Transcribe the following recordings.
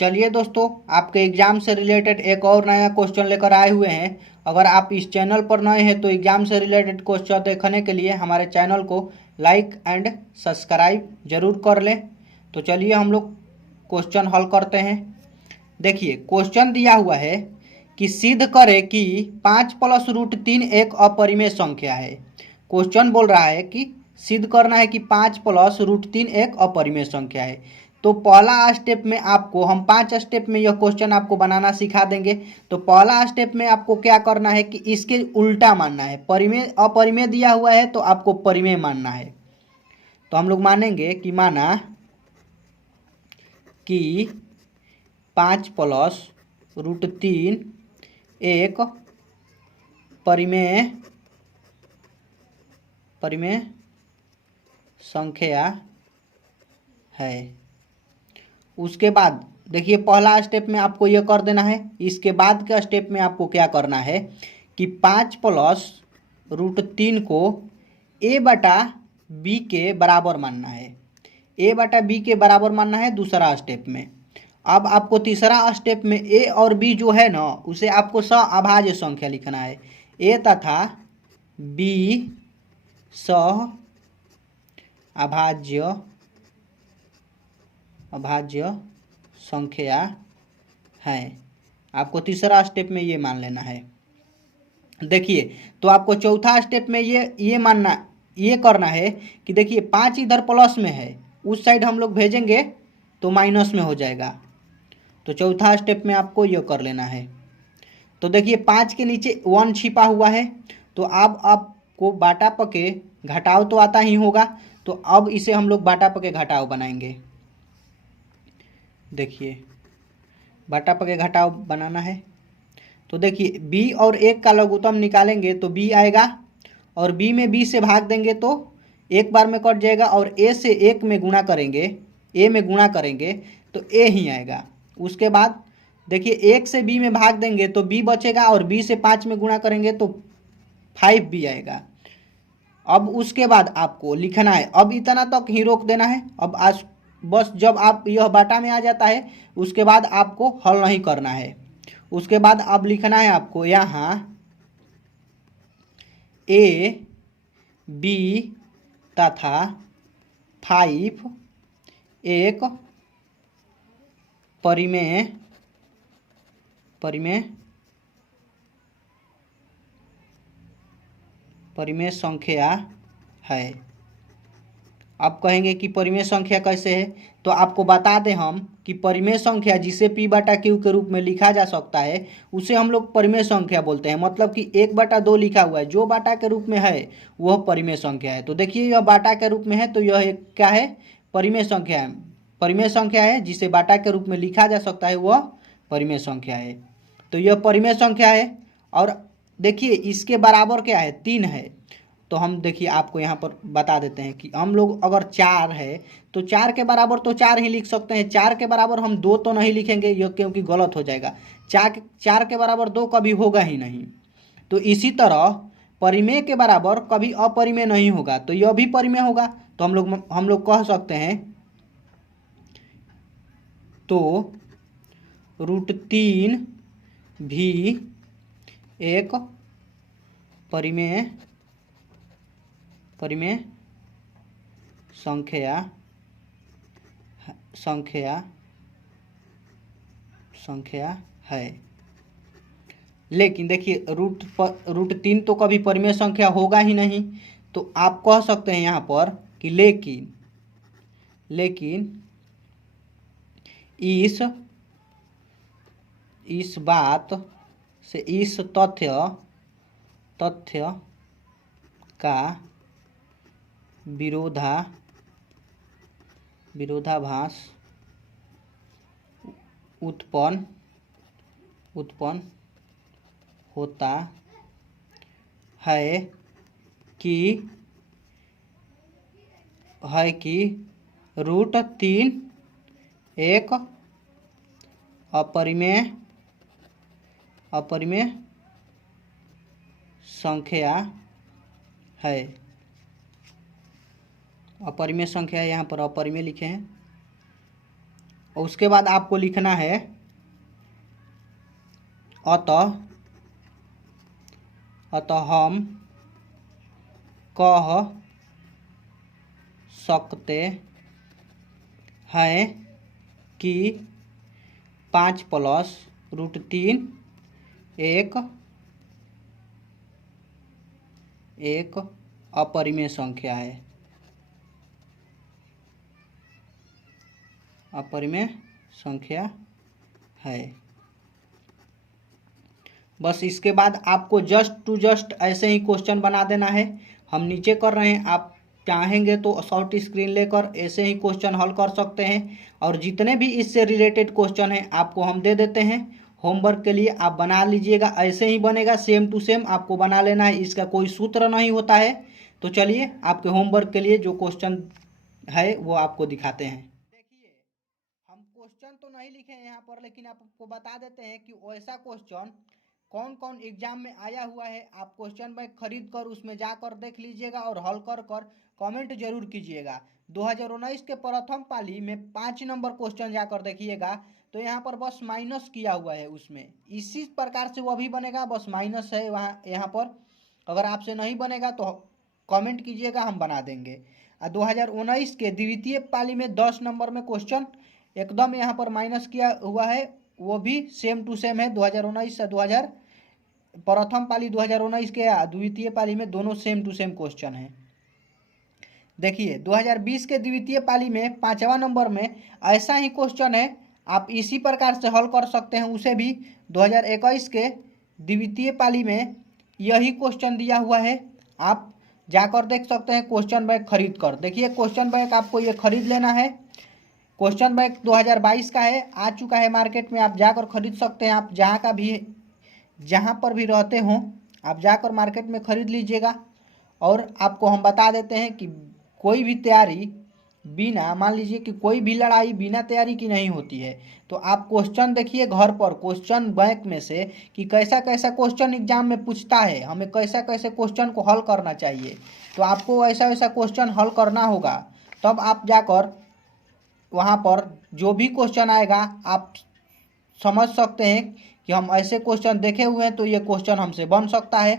चलिए दोस्तों, आपके एग्जाम से रिलेटेड एक और नया क्वेश्चन लेकर आए हुए हैं। अगर आप इस चैनल पर नए हैं तो एग्जाम से रिलेटेड क्वेश्चन देखने के लिए हमारे चैनल को लाइक एंड सब्सक्राइब जरूर कर लें। तो चलिए हम लोग क्वेश्चन हल करते हैं। देखिए, क्वेश्चन दिया हुआ है कि सिद्ध करें कि 5+√3 एक अपरिमेय संख्या है। क्वेश्चन बोल रहा है कि सिद्ध करना है कि 5+√3 एक अपरिमेय संख्या है। तो पहला स्टेप में आपको हम 5 स्टेप में यह क्वेश्चन आपको बनाना सिखा देंगे। तो पहला स्टेप में आपको क्या करना है कि इसके उल्टा मानना है। परिमेय अपरिमेय दिया हुआ है तो आपको परिमेय मानना है। तो हम लोग मानेंगे कि माना कि 5+√3 एक परिमेय संख्या है। उसके बाद देखिए, पहला स्टेप में आपको यह कर देना है। इसके बाद के स्टेप में आपको क्या करना है कि 5+√3 को a/b के बराबर मानना है। a/b के बराबर मानना है दूसरा स्टेप में। अब आपको तीसरा स्टेप में a और b जो है ना, उसे आपको सअभाज्य संख्या लिखना है। a तथा b अभाज्य संख्या है। आपको तीसरा स्टेप में ये मान लेना है। देखिए, तो आपको चौथा स्टेप में ये करना है कि देखिए 5 इधर प्लस में है, उस साइड हम लोग भेजेंगे तो माइनस में हो जाएगा। तो चौथा स्टेप में आपको ये कर लेना है। तो देखिए 5 के नीचे 1 छिपा हुआ है, तो अब आपको बाटा पके घटाव तो आता ही होगा। तो अब इसे हम लोग बाटा पके घटाव बनाएंगे। देखिए, बाटा पके घटाव बनाना है। तो देखिए b और 1 का लघुत्तम निकालेंगे तो b आएगा, और b में b से भाग देंगे तो एक बार में कट जाएगा, और a से 1 में गुणा करेंगे, a में गुणा करेंगे तो a ही आएगा। उसके बाद देखिए 1 से b में भाग देंगे तो b बचेगा, और b से 5 में गुणा करेंगे तो 5b आएगा। अब उसके बाद आपको लिखना है, अब इतना तक ही रोक देना है। अब आज बस जब आप यह बाटा में आ जाता है उसके बाद आपको हल नहीं करना है। उसके बाद अब लिखना है आपको यहाँ a, b तथा 5 एक परिमेय संख्या है। अब कहेंगे कि परिमेय संख्या कैसे है, तो आपको बता दें हम कि परिमेय संख्या जिसे p/q के रूप में लिखा जा सकता है उसे हम लोग परिमेय संख्या बोलते हैं। मतलब कि 1/2 लिखा हुआ है, जो बाटा के रूप में है वह परिमेय संख्या है। तो देखिए यह बाटा के रूप में है तो यह एक क्या है, परिमेय संख्या है। परिमेय संख्या है जिसे बाटा के रूप में लिखा जा सकता है वह परिमेय संख्या है। तो यह परिमेय संख्या है। और देखिए इसके बराबर क्या है, 3 है। तो हम देखिए आपको यहाँ पर बता देते हैं कि हम लोग अगर 4 है तो 4 के बराबर तो 4 ही लिख सकते हैं। 4 के बराबर हम 2 तो नहीं लिखेंगे, यह क्योंकि गलत हो जाएगा। 4 के बराबर 2 कभी होगा ही नहीं। तो इसी तरह परिमेय के बराबर कभी अपरिमेय नहीं होगा, तो यह भी परिमेय होगा। तो हम लोग कह सकते हैं तो √3 भी एक परिमेय संख्या है। लेकिन देखिए √3 तो कभी परिमेय संख्या होगा ही नहीं। तो आप कह सकते हैं यहाँ पर कि लेकिन इस बात से, इस तथ्य का विरोधाभास उत्पन्न होता है कि √3 एक अपरिमेय संख्या है। अपरिमेय संख्या है, यहाँ पर अपरिमेय लिखे हैं। और उसके बाद आपको लिखना है अतः हम कह सकते हैं कि 5 + √3 एक अपरिमेय संख्या है। अपरिमेय संख्या है। बस इसके बाद आपको जस्ट टू जस्ट ऐसे ही क्वेश्चन बना देना है। हम नीचे कर रहे हैं, आप चाहेंगे तो शॉर्ट स्क्रीन लेकर ऐसे ही क्वेश्चन हल कर सकते हैं। और जितने भी इससे रिलेटेड क्वेश्चन हैं आपको हम दे देते हैं होमवर्क के लिए, आप बना लीजिएगा। ऐसे ही बनेगा, सेम टू सेम आपको बना लेना है, इसका कोई सूत्र नहीं होता है। तो चलिए आपके होमवर्क के लिए जो क्वेश्चन है वो आपको दिखाते हैं। देखिए, हम क्वेश्चन तो नहीं लिखे हैं यहाँ पर, लेकिन आपको बता देते हैं कि वैसा क्वेश्चन कौन कौन एग्जाम में आया हुआ है। आप क्वेश्चन बैंक खरीद कर उसमें जाकर देख लीजिएगा और हल कर कर कमेंट जरूर कीजिएगा। 2019 के प्रथम पाली में 5 नंबर क्वेश्चन जाकर देखिएगा, तो यहाँ पर बस माइनस किया हुआ है उसमें। इसी प्रकार से वो भी बनेगा, बस माइनस है वहाँ यहाँ पर। अगर आपसे नहीं बनेगा तो कमेंट कीजिएगा, हम बना देंगे। 2019 के द्वितीय पाली में 10 नंबर में क्वेश्चन एकदम यहाँ पर माइनस किया हुआ है, वो भी सेम टू सेम है। 2019 से 2000 प्रथम पाली 2019 के द्वितीय पाली में दोनों सेम टू सेम क्वेश्चन है। देखिए 2020 के द्वितीय पाली में 5वां नंबर में ऐसा ही क्वेश्चन है, आप इसी प्रकार से हल कर सकते हैं उसे भी। 2021 के द्वितीय पाली में यही क्वेश्चन दिया हुआ है, आप जाकर देख सकते हैं क्वेश्चन बैंक खरीद कर। देखिए क्वेश्चन बैंक आपको ये खरीद लेना है। क्वेश्चन बैंक 2022 का है, आ चुका है मार्केट में, आप जाकर खरीद सकते हैं। आप जहाँ पर भी रहते हों आप जाकर मार्केट में खरीद लीजिएगा। और आपको हम बता देते हैं कि कोई भी तैयारी बिना, मान लीजिए कि कोई भी लड़ाई बिना तैयारी की नहीं होती है। तो आप क्वेश्चन देखिए घर पर क्वेश्चन बैंक में से कि कैसा कैसा क्वेश्चन एग्जाम में पूछता है, हमें कैसा कैसे क्वेश्चन को हल करना चाहिए। तो आपको ऐसा वैसा क्वेश्चन हल करना होगा, तब आप जाकर वहाँ पर जो भी क्वेश्चन आएगा आप समझ सकते हैं कि हम ऐसे क्वेश्चन देखे हुए हैं तो ये क्वेश्चन हमसे बन सकता है।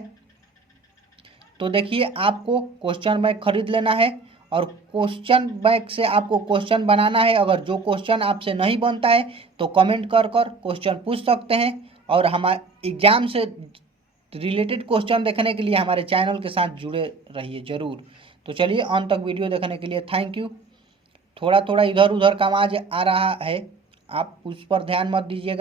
तो देखिए आपको क्वेश्चन बैंक खरीद लेना है और क्वेश्चन बैंक से आपको क्वेश्चन बनाना है। अगर जो क्वेश्चन आपसे नहीं बनता है तो कमेंट कर कर क्वेश्चन पूछ सकते हैं। और हमारे एग्जाम से रिलेटेड क्वेश्चन देखने के लिए हमारे चैनल के साथ जुड़े रहिए ज़रूर। तो चलिए अंत तक वीडियो देखने के लिए थैंक यू। थोड़ा थोड़ा इधर उधर का आवाज़ आ रहा है, आप उस पर ध्यान मत दीजिएगा।